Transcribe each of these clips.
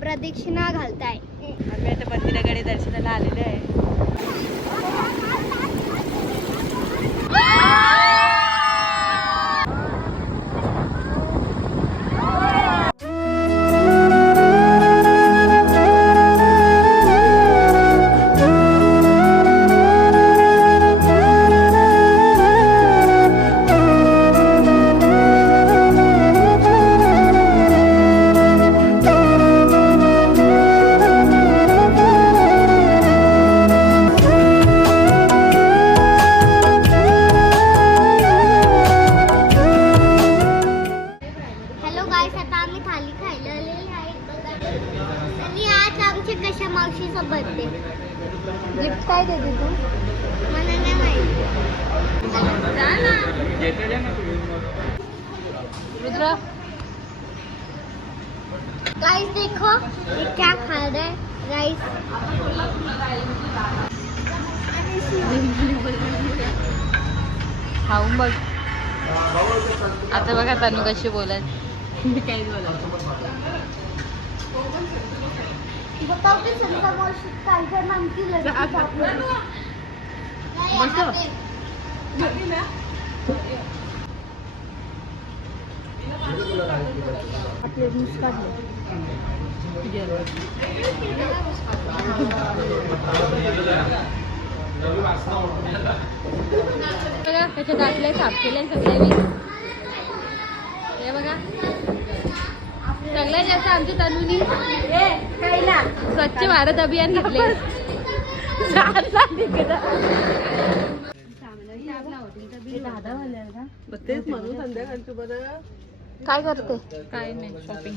प्रदक्षिणा घालताय. आम्ही आता मंदिराकडे दर्शनाला आलेलो आहे. गाइस देखो ये क्या खा रहा है? गाइस खाऊन बघ. आता बघा तनु कशी बोलत. मी काहीच बोलत. बसो. आपले न्यूज बघा त्याच्या साफ केल्या सगळ्या मी. हे बघा. सगळ्यात जास्त आमच्या तनुनी. स्वच्छ भारत अभियान घेतले. तेच म्हणून संध्याकाळचं बरं. काय करते? काय नाही शॉपिंग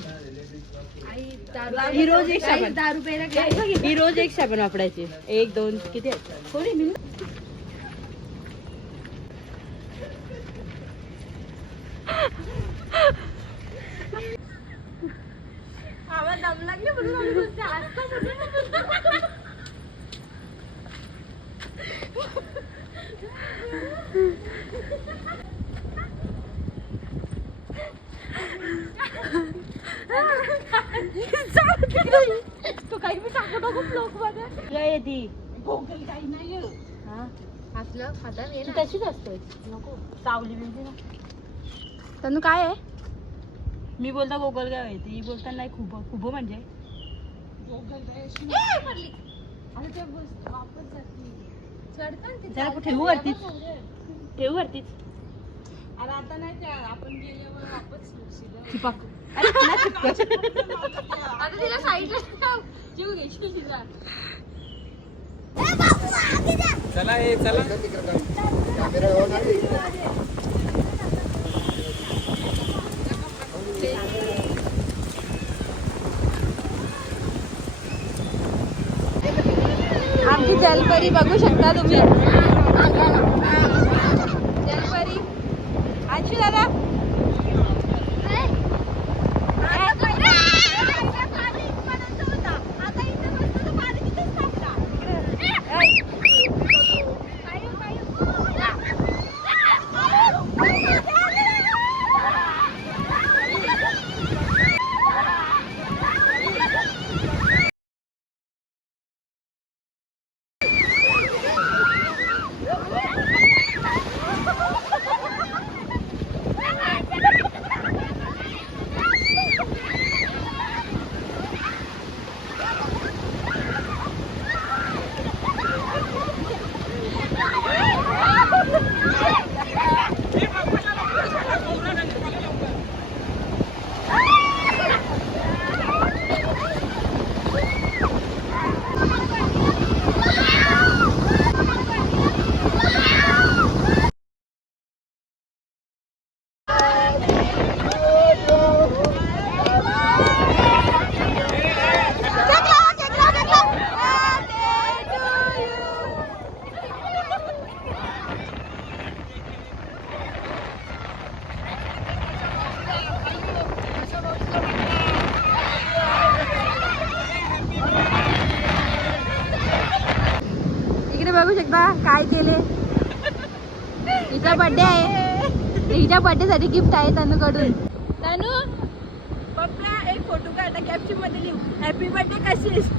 ही रोज एक साबण. ही रोज एक साबण वापरायची. एक दोन किती कोणी मी तू काही मी टाकू नको ब्लॉकमध्ये काय आहे ती हा? असलं खाता ती तशीच असते नको. सावली बिवली ना. तनु काय आहे? मी बोलता गोगलगाव आहे. ती बोलता नाही खूप खूप म्हणजे? जरा ठेवू वरतीच ठेवू वरतीच चिपक अरे तुला चिपकायचं. आता तिला साईडला जीव घेशील तिला चला हे चला. आमची जलपरी बघू शकता तुम्ही. जलपरी. आजू दादा? बा काय केले? हिचा बर्थडे आहे. हिच्या बर्थडे साठी गिफ्ट आहे तनू कडून तनू पप्पा एक फोटो काढा कॅप्शनमध्ये लिहू. हॅपी बर्थडे कशीस?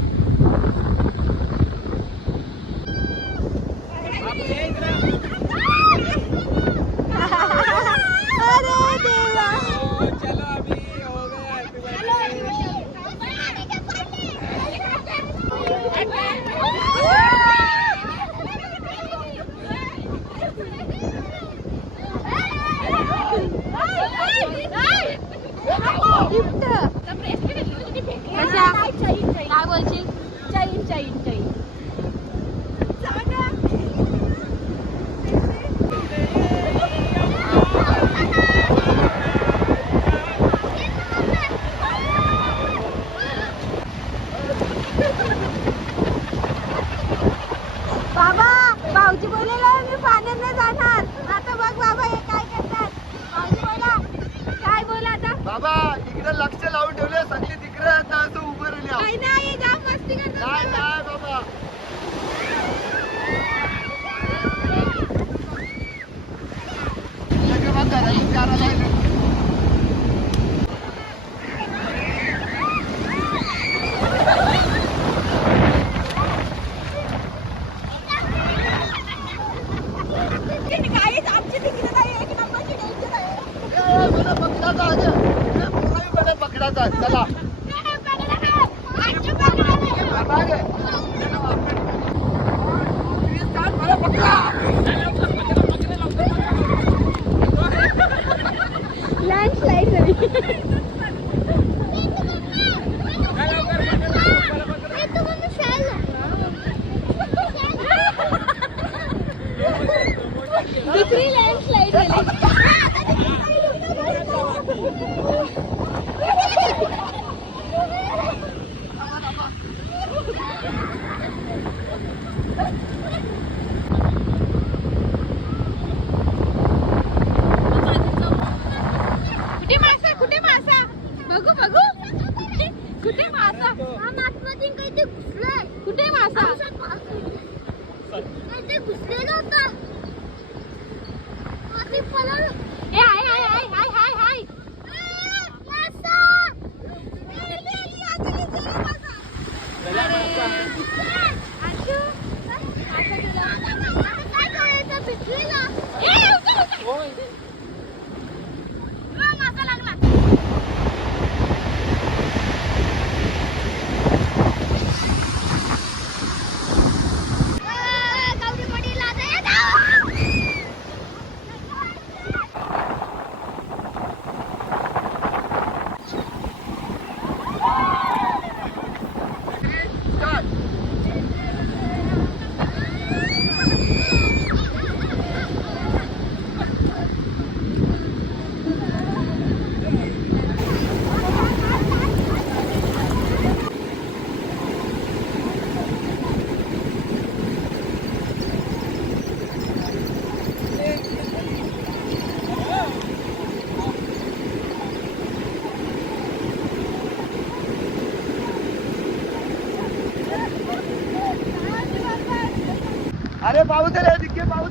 আরে বাবু ছেলে এদিকে বাবু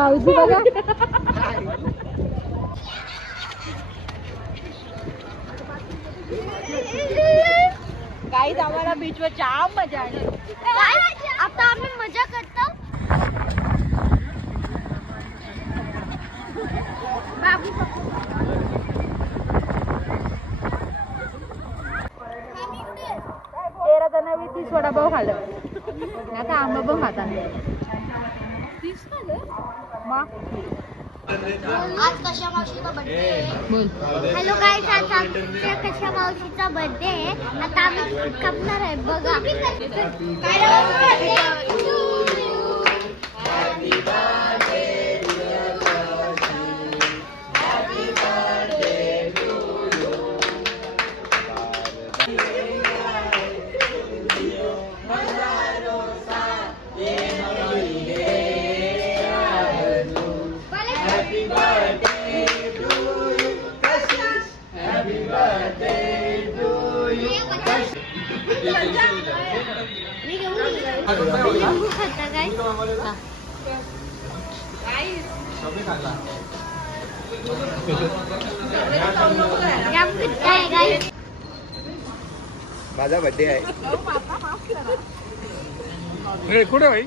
भाऊजी बघा. काही आम्हाला बीचवर जाम मजा आली. आता आम्ही मजा करतो. वडापाव खाल्लं. आता आंबा पण खाता तीस खाल्लं? आज कशा मावशीचा बर्थडे हॅलो काय आज आमच्या कशा मावशीचा बर्थडे आहे? आता आम्ही कपणार आहे बघा. माझा बर्थडे आहे हे, कुठे भाई